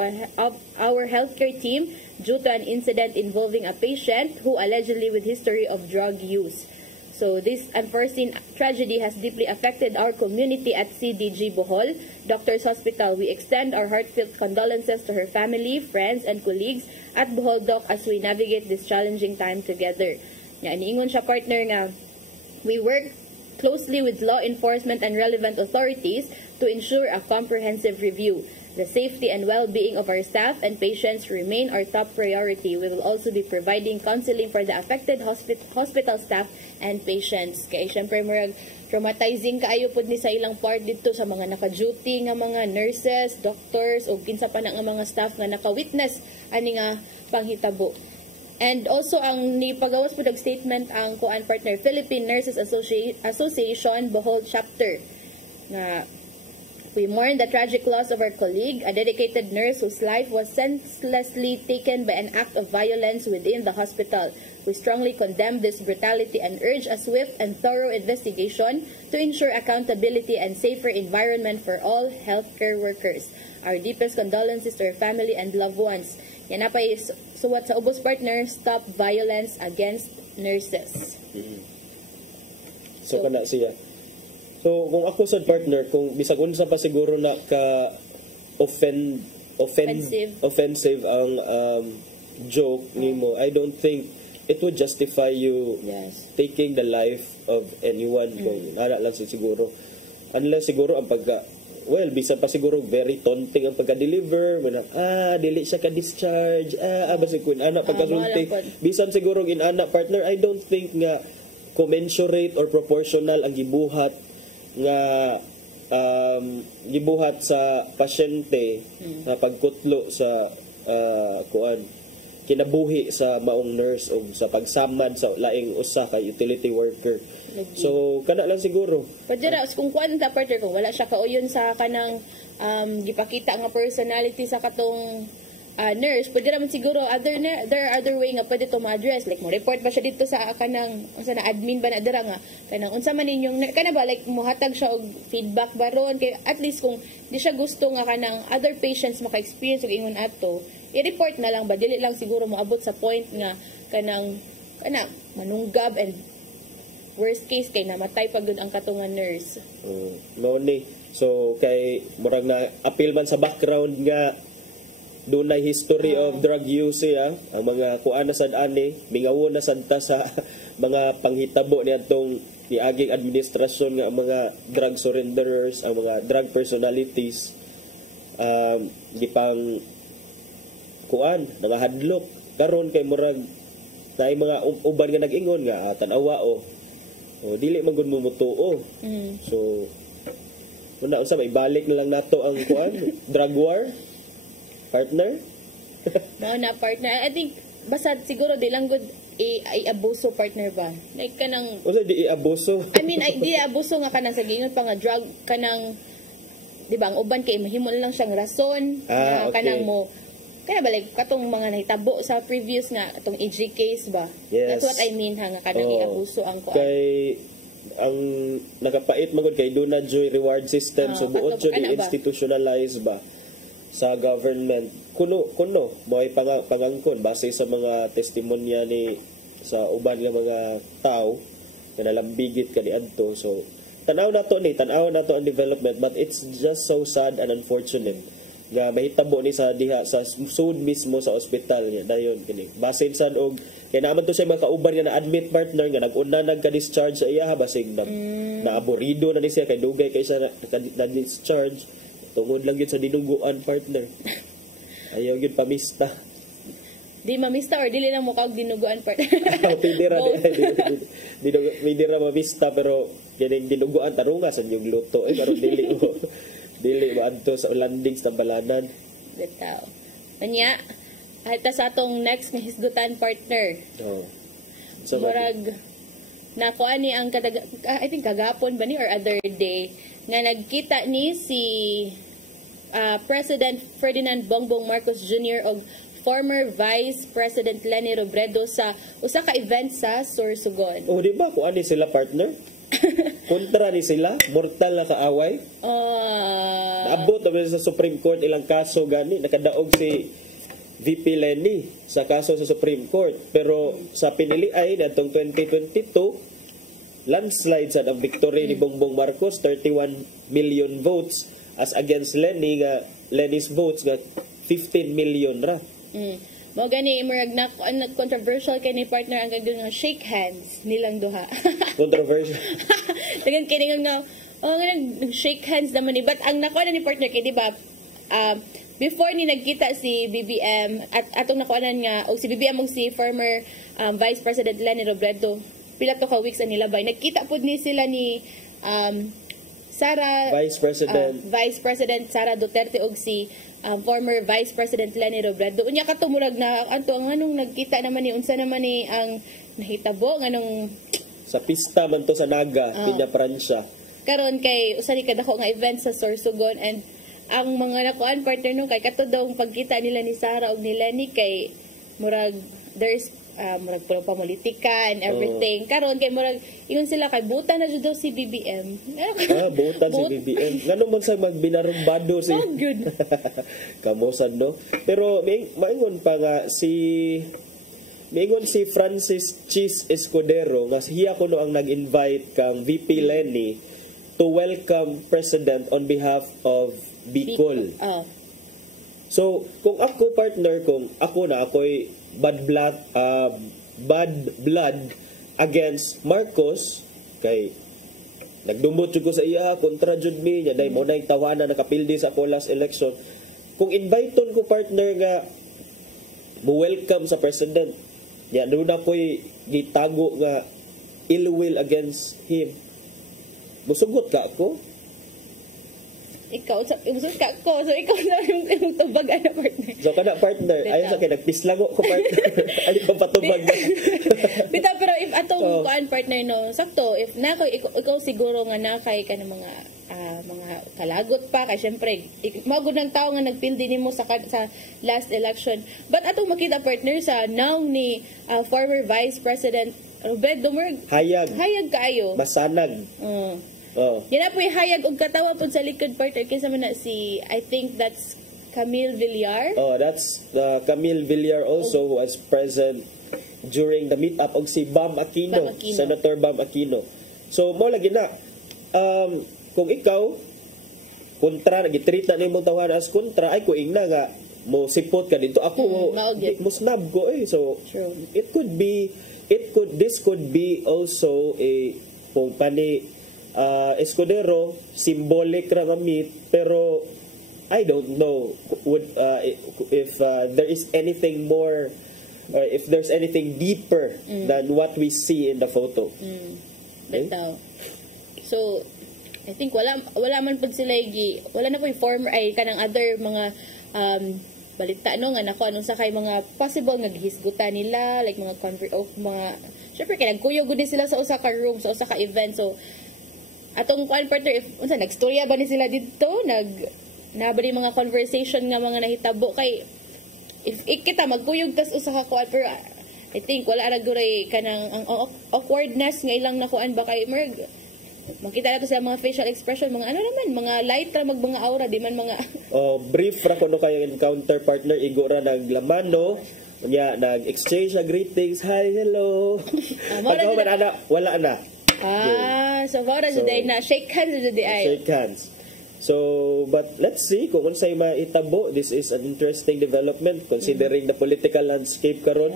our healthcare team due to an incident involving a patient who allegedly with history of drug use. So this unforeseen tragedy has deeply affected our community at CDG Bohol Doctors Hospital. We extend our heartfelt condolences to her family, friends, and colleagues at Bohol Doc as we navigate this challenging time together. Nga, niingon siya partner nga, we work closely with law enforcement and relevant authorities to ensure a comprehensive review. The safety and well-being of our staff and patients remain our top priority. We will also be providing counseling for the affected hospital staff and patients. Kaya syempre murag traumatizing kaayo pud ni sa ilang part dito sa mga naka-duty nga mga nurses, doctors o kinsa pa na nga mga staff nga naka-witness ani nga panghitabo. And also ang nipagawas pud og statement ang kuan partner Philippine Nurses Association Bohol chapter nga we mourn the tragic loss of our colleague, a dedicated nurse whose life was senselessly taken by an act of violence within the hospital. We strongly condemn this brutality and urge a swift and thorough investigation to ensure accountability and safer environment for all healthcare workers. Our deepest condolences to her family and loved ones. Yan na pa suwat sa ubos partner, stop violence against nurses. So kana siya. So kung ako sa partner, kung bisag unsa pa siguro na ka offensive ang joke nimo, I don't think it would justify you taking the life of anyone. Kung ana lang siguro. Unless siguro ang bisan pa siguro very taunting ang pagka-deliver, dili siya ka-discharge, basta kun ana pagkasulti. Bisan siguro inana partner, I don't think nga commensurate or proportional ang gibuhat nga gibuhat sa pasyente na pagkutlo sa kinabuhi sa maong nurse o sa pagsamad sa laing usa ka utility worker. So kana lang siguro. Padira kung kuan ta partner kung wala siya kauyon sa kanang gipakita nga personality sa katong nurse, pwede naman siguro there are other way nga pwede to ma-address, like mo report ba siya dito sa kanang unsa na admin ba na dira nga kanang unsa man ninyong kana ba like muhatag siya og feedback baron kay at least kung di siya gusto nga kanang other patients maka-experience og ingon ato, i-report na lang ba, dili lang siguro moabot sa point nga kanang manunggab and worst case kay namatay pag ang katungan nurse. Mao ni. So kay murag na appeal man sa background nga doon ay history of drug use ang mga kuan na sad ani mingawon na sadta sa mga panghitabo niadtong niaging administrasyon nga mga drug surrenderers, ang mga drug personalities gipang kuan nangahadlok karon kay murag tay mga uban nga nag-ingon nga tan-awa dili man gud mumutuo. So una unsa may balik na lang nato ang kuan drug war partner. Mao na partner. I think basta siguro di lang good i-abuso partner ba? Like kanang usa di i-abuso. I mean di abuso nga kanang sa giingon pa nga drug kanang di ba ang uban kay mahimo lang siyang rason nga kanang mo kana ba like katong mga nahitabo sa previous nga atong EG case ba? Yes. That's what I mean nga kanang i-abuso ang kuan. Kay ang nakapait magud kay do na joy reward system so buot jud institutionalize ba sa government kuno mo ay pangangkon base sa mga testimonya ni sa uban nga mga tao nga nalambigit kaniadto. So tanaw nato ang development, but it's just so sad and unfortunate nga mahitabo ni sa diha sa sud mismo sa ospital nga dayon kini basin sad og kay naman to siya mga kauban nga na-admit partner nga nag-una nagka-discharge sa iya basig na-aborido na ni siya kay dugay kay siya na-discharge tungod lang yun sa dinuguan partner. Ayaw yun pamista. Di mamista or dili lang mo kaog dinuguan partner. Hindi ra mamista pero ganing dinuguan tarunga sa yung luto karon dili ba adto sa landing sa balanan. Bitaw. Anya ata sa atong next nga hisgutan partner. So murag nakuha ni ang I think kagapon ba ni or other day nga nagkita ni si President Ferdinand Bongbong Marcos Jr. o former Vice President Leni Robredo sa usa ka event sa Sorsogon. Di ba kung ani sila partner? kontra ni sila, mortal na kaaway. Naabot na sa Supreme Court ilang kaso gani, nakadaog si VP Lenny sa kaso sa Supreme Court. Pero sa piniliay natong 2022, landslide sad ang victory ni Bongbong Marcos, 31 million votes as against Lenny's votes nga 15 million ra. Mo gani murag na controversial kay ni partner ang gagawin nga shake hands nilang duha. Controversial. Dagan kini nga nag-shake hands naman ni, but ang nakuha na ni partner kay di ba before ni nagkita si BBM at atong nakuanan nga o si BBM og si former Vice President Leni Robredo, pila to ka weeks na nilabay, nagkita pud ni sila ni Vice President Sara Duterte og si former Vice President Leni Robredo. Unya katumurag na anong nagkita naman ni unsa naman ni ang nahitabo nganong sa pista man to sa Naga, Piña Francia. Karon kay usa ni kadako nga event sa Sorsogon, and ang mga nakuan partner nung kay kato daw pagkita nila ni Sara og ni Lenny kay murag there's murag politika and everything. Karon kay murag ingon sila kay buta na jud daw si BBM. Buta si BBM. Ngano man sa magbinarumbado si good. Kamosan no. Pero maingon pa nga si Francis Cheese Escudero nga siya kuno ang nag-invite kang VP Lenny to welcome President on behalf of Bicol. So, kung ako partner, kung ako na ako'y bad blood against Marcos, kay nagdumot jud ko sa iya kontra jud mi nya day mo nay tawanan nakapildi sa ako last election. Kung inviteon ko partner nga mo welcome sa president, ya doon ako'y gitago nga ill will against him. Musugot ka ako? Ikaw, musot ka ko. So, ikaw na yung tubag na partner. So, kada partner, ayun sa akin, nagpislago ko partner. Ano pa patubag na? Bita, pero if atong kuan partner, no, sakto, if ikaw siguro nga nakay ka ng mga kalagot pa, kaya syempre, magod ng tao nga nagpildi nimo sa last election. But atong makita partner sa now ni former Vice President Robredo, hayag kaayo. Masanag. Yan na po hayag og katawa po sa likod partner kaysa man na si, I think that's Camille Villar. That's Camille Villar also who was present during the meet-up og si Bam Aquino, Senator Bam Aquino. So, mo lagi na, kung ikaw, kontra, nag-treat na nimo tawanan as kontra, ay kuing na nga, mo sipot ka dito. Ako, mo snub ko eh. So, true. This could be also a, kung pani, Escudero, symbolic ra nga meet, pero I don't know if there is anything more or if there's anything deeper than what we see in the photo. Okay? So, I think wala man pud sila wala na po yung former ay kanang other mga balita no nga nako anong sakay mga possible nga gihisgutan nila like mga mga syempre kay nagkuyo gud sila sa usa ka room sa usa ka event. So atong kuan partner if unsa nagstorya ba ni sila dito na ba ni mga conversation nga mga nahitabo kay if kita magkuyog tas usa ka kuan, pero I think wala ra guray kanang ang awkwardness nga ilang nakuan ba kay merg makita nato sa mga facial expression mga ano naman mga light ra mga aura di man mga brief ra kuno kayo encounter partner igo ra naglaman no nya nag-exchange greetings, hi, hello. Wala na. So para today na shake hands today ay. Shake hands. So, but let's see kung unsay maitabo. This is an interesting development considering the political landscape karon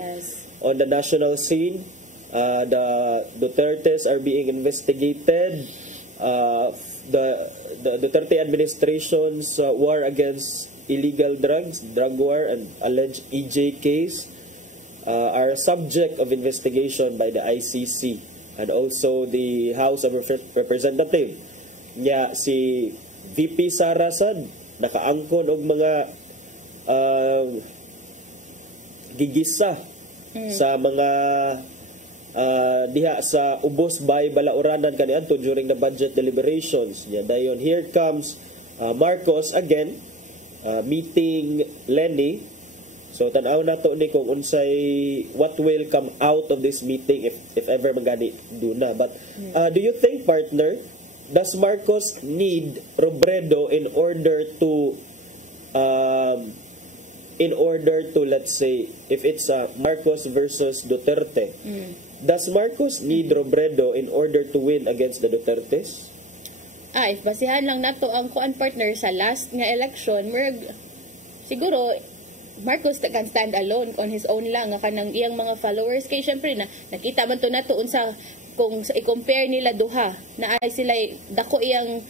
on the national scene. The Dutertes are being investigated. The Duterte administration's war against illegal drugs, drug war, and alleged EJ case are subject of investigation by the ICC and also the House of Representatives. Nya si VP Sara sad nakaangkon og mga gigisa sa mga diha sa ubos bay balauranan kaniadto during the budget deliberations. Nya dayon here comes Marcos again meeting Lenny. So tan-aw nato ni kung unsay what will come out of this meeting if ever magani do na. But do you think, partner, does Marcos need Robredo in order to let's say if it's Marcos versus Duterte, does Marcos need Robredo in order to win against the Dutertes? If basihan lang nato ang kuan, partner, sa last nga election, siguro Marcos can stand alone on his own lang nga kanang iyang mga followers, kay syempre nakita man to nato unsa kung i-compare nila duha na ay sila dako iyang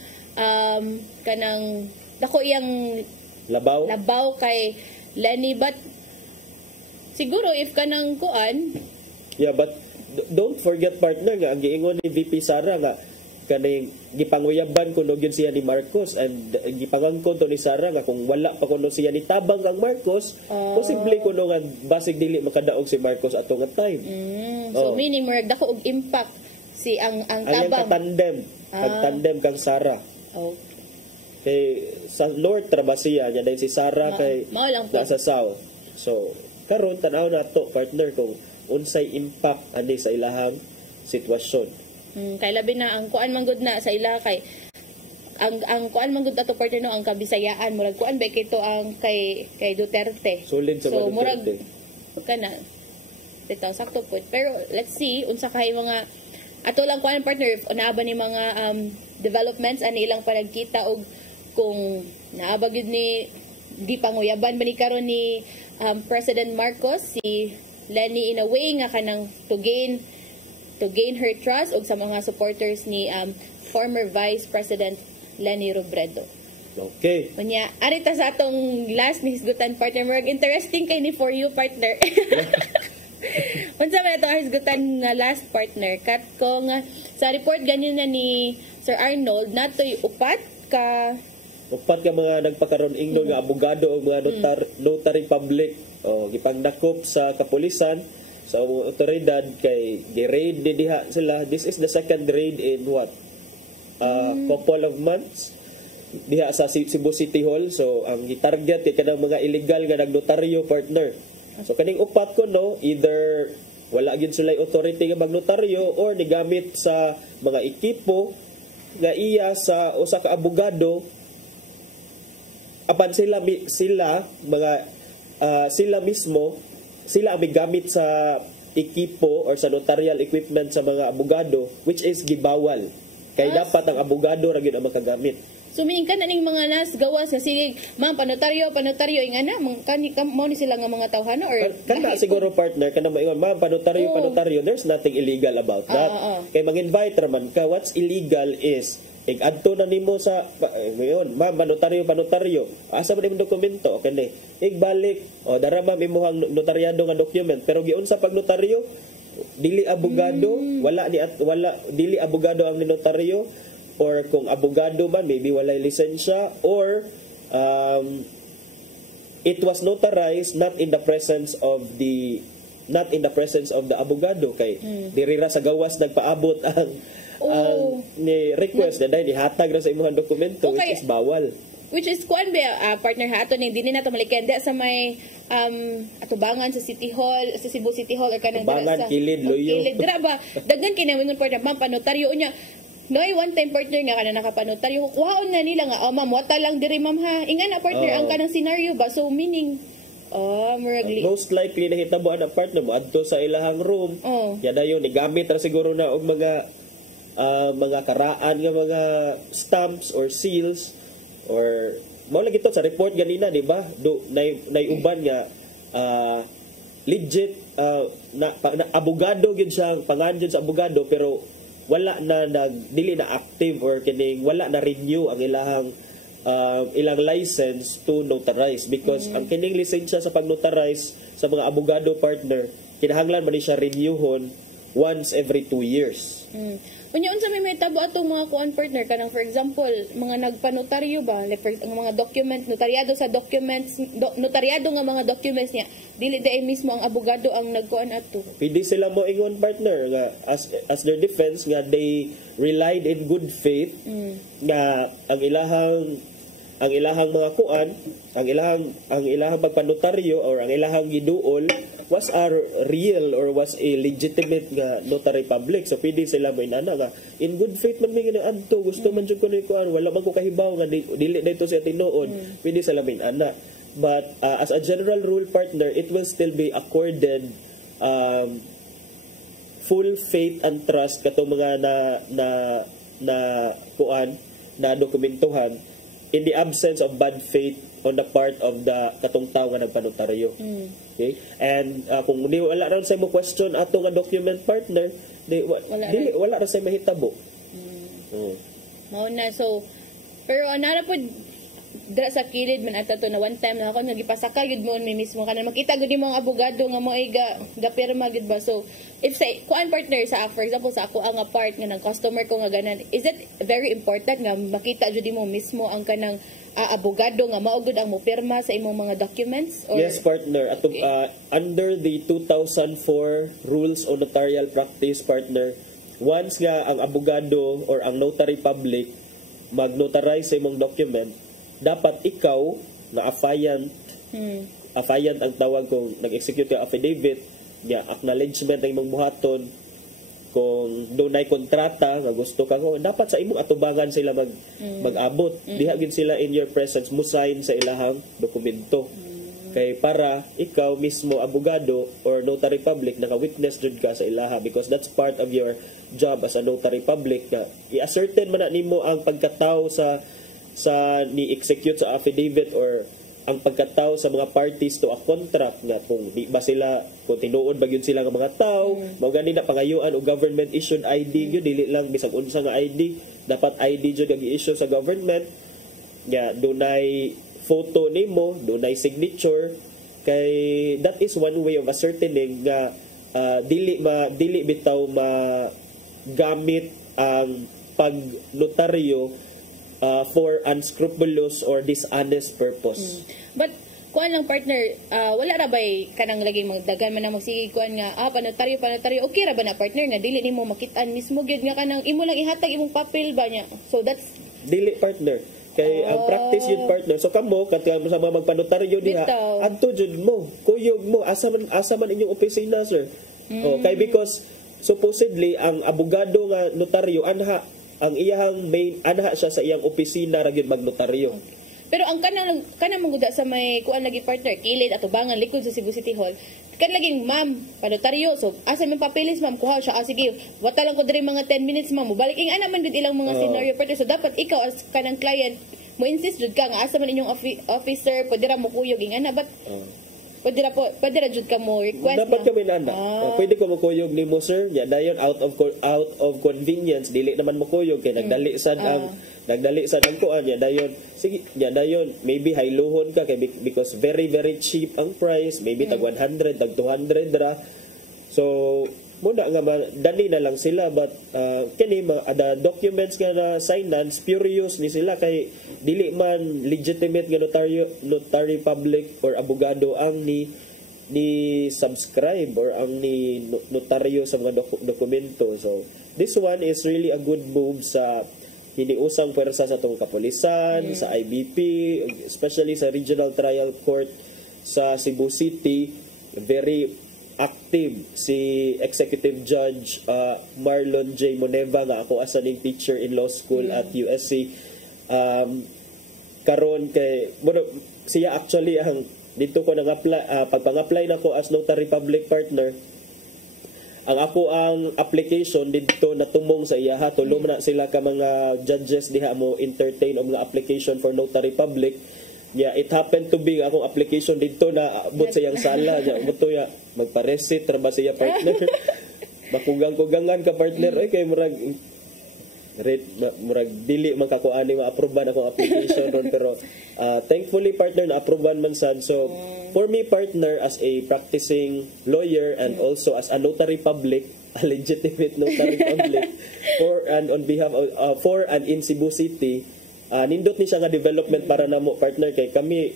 kanang dako iyang labaw kay Lenny, but siguro if kanang kuan, but don't forget, partner, nga ang giingon ni VP Sara nga kaning gipanguyaban kuno gyud siya ni Marcos, and gipangangkon to ni Sara nga kung wala pa kuno siya ni tabang ang Marcos, posible kuno nga basig dili makadaog si Marcos ato nga time. So meaning murag dako og impact si ang tabang tandem kang Sara. Kay sa North trabasiya nya dahil si Sara kay nasa South. So karon tan-aw nato, partner, kung unsay impact ani sa ilahang sitwasyon. Kay labi na ang kuan manggod na sa ila kay ang kuan manggod ato, partner, no, ang Kabisayaan murag kuan ba kito ang kay Duterte. Solid sa so murag Duterte. kana bitaw sakto pud, pero let's see unsa kay mga ato lang kuan, partner, if naaba ni mga developments ani ilang panagkita og kung naaba gyud ni di panguyaban ba ni karon ni President Marcos si Lenny in a way nga kanang to gain her trust og sa mga supporters ni former Vice President Lenny Robredo. Okay. Unya, arita sa atong last ni hisgutan, partner, murag interesting kay ni For You, partner. Unsa ba ito hisgutan nga last, partner? Kat ko nga sa report ganyan na ni Sir Arnold natoy upat ka mga nagpakaroon ingnon nga abogado o mga notary public gipangnakop sa kapulisan sa otoridad kay gi-raid diha sila. This is the second raid in what? Couple of months diha sa Cebu City Hall. So ang gitarget kay kanang mga illegal nga nagnotaryo, partner. So kaning upat ko, no, either wala gyud sila authority nga magnotaryo or nigamit sa mga ekipo nga iya sa usa ka abogado apan sila mismo ang migamit sa ekipo or sa notarial equipment sa mga abogado, which is gibawal kay dapat ang abogado ra gyud ang makagamit. So meaning kana ning mga nas gawas nga sige ma'am panotaryo ingana mo ni sila nga mga tawhana or kana siguro, partner, kana moingon ma'am panotaryo, there's nothing illegal about that. Kay mag-invite ra man ka, what's illegal is adto na nimo sa ngayon ma'am panotaryo asa man imong dokumento kani igbalik dara ma'am imong notaryado nga document, pero giunsa pag notaryo dili abogado, dili abogado ang notaryo, or kung abogado man maybe walay lisensya, or it was notarized not in the presence of the abogado kay diri ra sa gawas nagpaabot ang ni request na dahil ihatag na sa imong dokumento, which is bawal. Which is kuan ba, partner, ha, ato ning dili nato malikende sa may atubangan sa City Hall, sa Cebu City Hall, or kanang Atubangan, Kilid, Loyo. Dira ba daghan kinawingon, partner, ma'am panotaryo unya. Noy one time, partner, nga kana nakapanotaryo kuhaon na nila nga ma'am wata lang diri ma'am ha ingana, partner, ang kanang scenario ba, so meaning most likely nahitabuan ang partner mo adto sa ilahang room yada yun igamit ra siguro na og mga karaan nga mga stamps or seals, or mao lagi to sa report ganina, di ba? Nay uban nga legit na abogado gyud siya, panganjud sa abogado, pero wala na dili na active or kining wala na renew ang ilang license to notarize, because ang kining lisensya sa pag-notarize sa mga abogado, partner, kinahanglan man ni siya renewhon once every 2 years. Unya unsa may tabo atong mga kuan, partner, kanang for example mga nagpanotaryo ba, like ang mga documents notaryado sa documents notaryado nga mga documents niya dili day mismo ang abogado ang nagkuan ato. Pwede sila mo ingon, partner, nga as their defense nga they relied in good faith nga ang ilahang ang ilahang mga kuan, ang ilahang pagpanotaryo or ang ilahang giduol was a real or was a legitimate nga notary public. So pwede sila mo inana nga in good faith man mi adto, gusto man jud ko ni kuan, wala man ko kahibaw nga dili dayto siya tinuod, pwede sila mo inana. But as a general rule, partner, it will still be accorded full faith and trust katong mga na kuan na dokumentuhan in the absence of bad faith on the part of the katong tawo nga nagpanotaryo. Okay? And kung wala ra sa mo question ato nga document, partner, wala ra sa mahitabo. Mao na, so pero ana pod dra sa kilid man ato to na one time na ako nagipasaka gid mo mi mismo kana makita gud mo ang abogado nga mo ay gapirma gid ba. So if say kuan partner sa for example sa ako ang part nga ng customer ko nga ganan, is it very important nga makita jud mo mismo ang kanang abogado nga mao gud ang mo pirma sa imong mga documents? Or? Yes, partner. At under the 2004 rules on notarial practice, partner, once nga ang abogado or ang notary public mag-notarize sa imong document, dapat ikaw na affiant ang tawag kung nag-execute ka affidavit, acknowledgement ng imong buhaton, kung doon ay kontrata nga gusto ka ko, dapat sa imong atubangan sila mag-abot. Diha gid sila in your presence mo sign sa ilahang dokumento. Kay para ikaw mismo abogado or notary public naka-witness jud ka sa ilaha, because that's part of your job as a notary public. I-ascertain man na nimo ang pagkatao sa ni-execute sa affidavit or ang pagkatao sa mga parties to a contract nga kung di ba sila, kung tinuod ba yun sila nga mga tao, mao gani na pangayuan o government issued ID yun, dili lang bisag unsa nga ID, dapat ID jud ang i-issue sa government nga dunay photo nimo, dunay signature, kay that is one way of ascertaining nga dili bitaw gamit ang pagnotaryo for unscrupulous or dishonest purpose. But kuan lang partner, wala ra bay kanang laging magdagan man na magsige kuan nga panotaryo okay ra ba na partner nga dili nimo makitaan mismo gyud nga kanang imo lang ihatag imong papel ba nya. So that's dili partner. Kay ang practice yun, partner. So kamo katong sa mga magpanotaryo diha, adto jud mo, kuyog mo asa man inyong opisina, sir. Kay because supposedly ang abogado nga notaryo ang iyang main anha siya sa iyang opisina ra gyud magnotaryo. Pero ang kanang manguda sa may kuan lagi partner, kilid atubangan likod sa Cebu City Hall. Kan laging ma'am, panotaryo. So asa may papeles ma'am, kuha siya. Sige, wata lang ko diri mga 10 minutes ma'am. Mubalik ing ana man gud ilang mga scenario partner. So dapat ikaw as kanang client mo insist jud ka nga asa man inyong officer pwede ra mo kuyog ing ana, but pwede ra jud ka mo request. Dapat kami nana. Pwede ko mo kuyog nimo, sir. Ya dayon out of convenience dili naman mo kuyog kay nagdali sad ang kuan ya dayon. Sige, ya dayon maybe hayluhon ka kay because very very cheap ang price, maybe tag 100, tag 200 ra. So muna nga dali na lang sila, but kini the documents nga na signan spurious ni sila kay dili man legitimate nga notary public or abogado ang ni subscribe or ang ni notaryo sa mga dokumento. So this one is really a good move sa hiniusang pwersa sa itong kapulisan, sa IBP, especially sa Regional Trial Court sa Cebu City. Very active si Executive Judge Marlon J. Moneva nga ako as an teacher in law school at USC. Karon kay siya actually ang dito ko pagpang-apply na ko as notary public partner. Ang ako ang application dito natumong sa iya tulong na sila ka mga judges diha mo entertain og mga application for notary public. Yeah, it happened to be akong application dito na abot sa iyang sala. Buto ya magpa-receipt ra ba siya partner? Makugang-kugangan ka partner ay kay murag dili man kakuani ma-approvean akong application ron, pero thankfully partner na approvean man sad. So for me partner, as a practicing lawyer and also as a notary public, a legitimate notary public for and on behalf of for and in Cebu City, nindot ni siya nga development para namo partner kay kami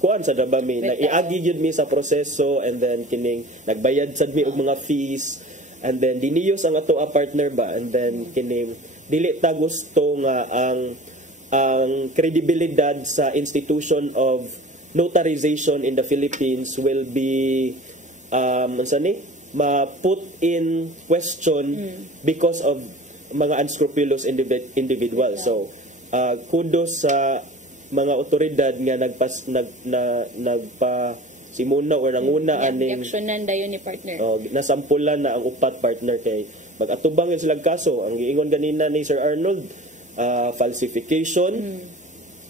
kuan sa dabami nag-iagi gyud mi sa proseso, and then kining nagbayad sad mi og mga fees, and then diniyos ang ato a partner ba, and then kining dili ta gusto nga ang ang kredibilidad sa institution of notarization in the Philippines will be ma-put in question because of mga unscrupulous individuals. So, kudos sa mga otoridad nga nagpa-simuna or nanguna aning reaksyonan dayon ni partner. Nasampulan na ang upat partner kay mag-atubang yun silang kaso. Ang giingon ganina ni Sir Arnold, falsification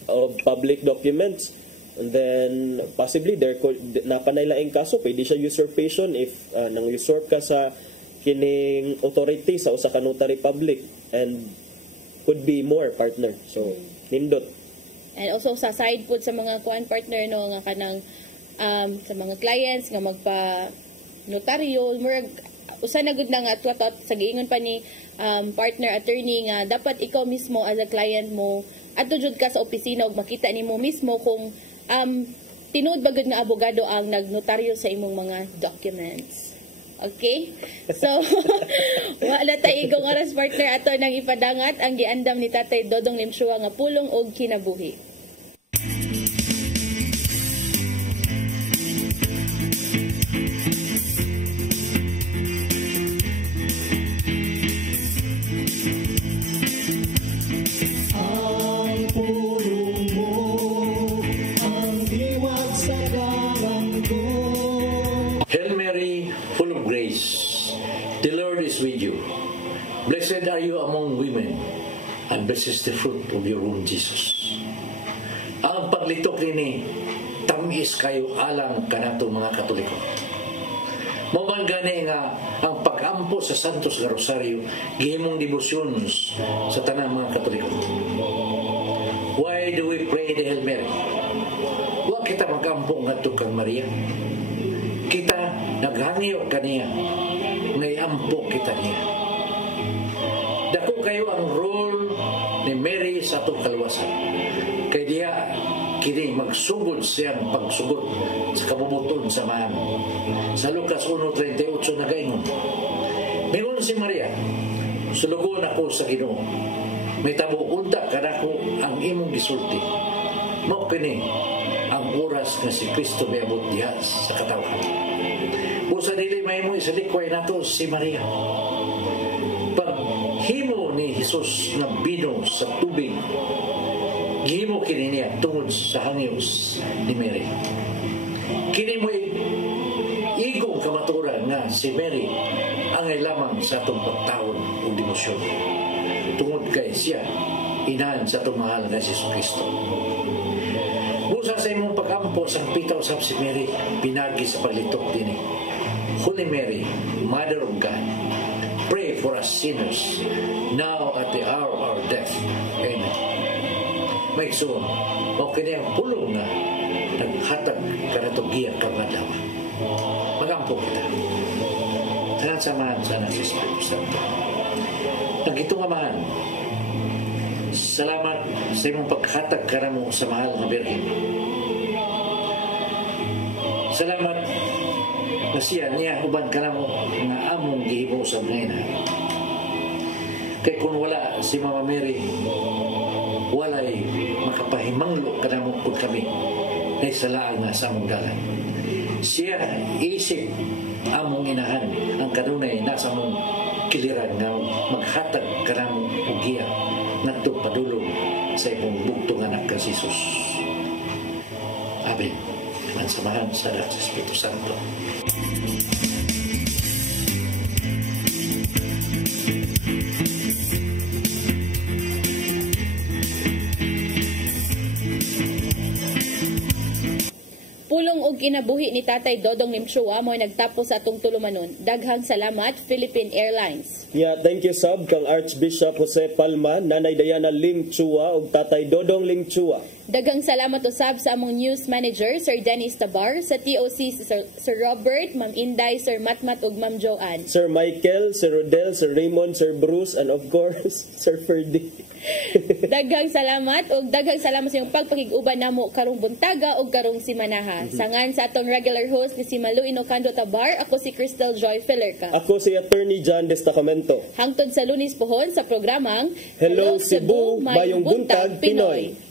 of public documents. And then, possibly, napanaylaing kaso, pwede siya usurpation if nang usurp ka sa kining authority sa usa ka notary public, and could be more partner. So, nindot. And also sa side po sa mga kuan partner no nga kanang sa mga clients nga magpa notaryo, usa na gud na nga atwatot sa giingon pa ni partner attorney nga dapat ikaw mismo as a client mo adto jud ka sa opisina ug makita nimo mismo kung tinuod ba gud nga abogado ang nagnotaryo sa imong mga documents. Okay? So, wala tayo igong oras partner ato nang ipadangat ang giandam ni Tatay Dodong Limshua nga pulong og kinabuhi. Blessed are you among women, and blessed is the fruit of your womb, Jesus. Ang paglitok nini, tamis kayo alang kanato mga Katoliko. Mamangani nga ang pag-ampo sa Santos nga Rosario, gihimong debosyon sa tanang mga Katoliko. Why do we pray the Hail Mary? Wa kita mag-ampo nga tukang Maria. Kita naghangyo kaniya, ngay ampo kita niya. Dako kayo ang role ni Mary sa atong kaluwasan. Kay diya kini magsugod siyang pagsugod sa kabubuton sa man. Sa Lucas 1:38 nagaingon, mingon si Maria, sulugon ako sa Ginoo. May tabuunta kanako ang imong gisulti. Mao kini ang oras nga si Kristo miabot diha sa katawan. Busa dili mahimo isalikoy nato si Maria. Himo ni Jesus na bino sa tubig, gihimo kini niya tungod sa hangyos ni Mary. Kini mo igong kamaturan nga si Mary ang lamang sa atong pagtaon o demosyon. Tungod kay siya, inahan sa atong mahal na Jesus Kristo. Busa sa imong pag-ampo sa pitaw sa si Mary, pinagi sa paglitok din. Holy Mary, Mother of God, pray for us sinners, now at the hour of our death. Amen. May suon, o kanyang pulong na naghatag ka na itong giyak ka nga daw. Mag-ampo kita. Tanang samahan sana sa Espiritu Santo. Nagitong amahan, salamat sa imong paghatag ka na mo sa mahal na Birhen. Salamat na siya niya uban ka na mo nga among gihimo sa ngayon. Kaya kung wala si Mama Mary, walay makapahimanglo ka na mo kung kami na isalaan na sa among dalan. Siya isip among inahan ang kanunay nasa among kiliran nga maghatag ka na mo ugiya na ito padulong sa imong bugtong anak ka Jesus. Amen. Ang samahan sa Espiritu Santo. Pulong og kinabuhi ni Tatay Dodong Limshua mo nagtapos sa atong tulumanon. Daghang salamat, Philippine Airlines. Yeah, thank you sab kang Archbishop Jose Palma, Nanay Diana Limchua ug Tatay Dodong Limchua. Daghang salamat usab sa among news manager Sir Dennis Tabar, sa TOC Sir Robert, Ma'am Inday, Sir Matmat ug Ma'am Joanne. Sir Michael, Sir Rodel, Sir Raymond, Sir Bruce, and of course Sir Ferdy. Daghang salamat ug daghang salamat sa iyong pagpakig-uban namo karong buntaga ug karong simanaha. Sangan sa atong regular host ni si Malu Inocando Tabar, ako si Crystal Joy Fillerca. Ako si Attorney John Destacamento. Hangtod sa Lunes pohon sa programang Hello Cebu, Mayong Buntag, Pinoy.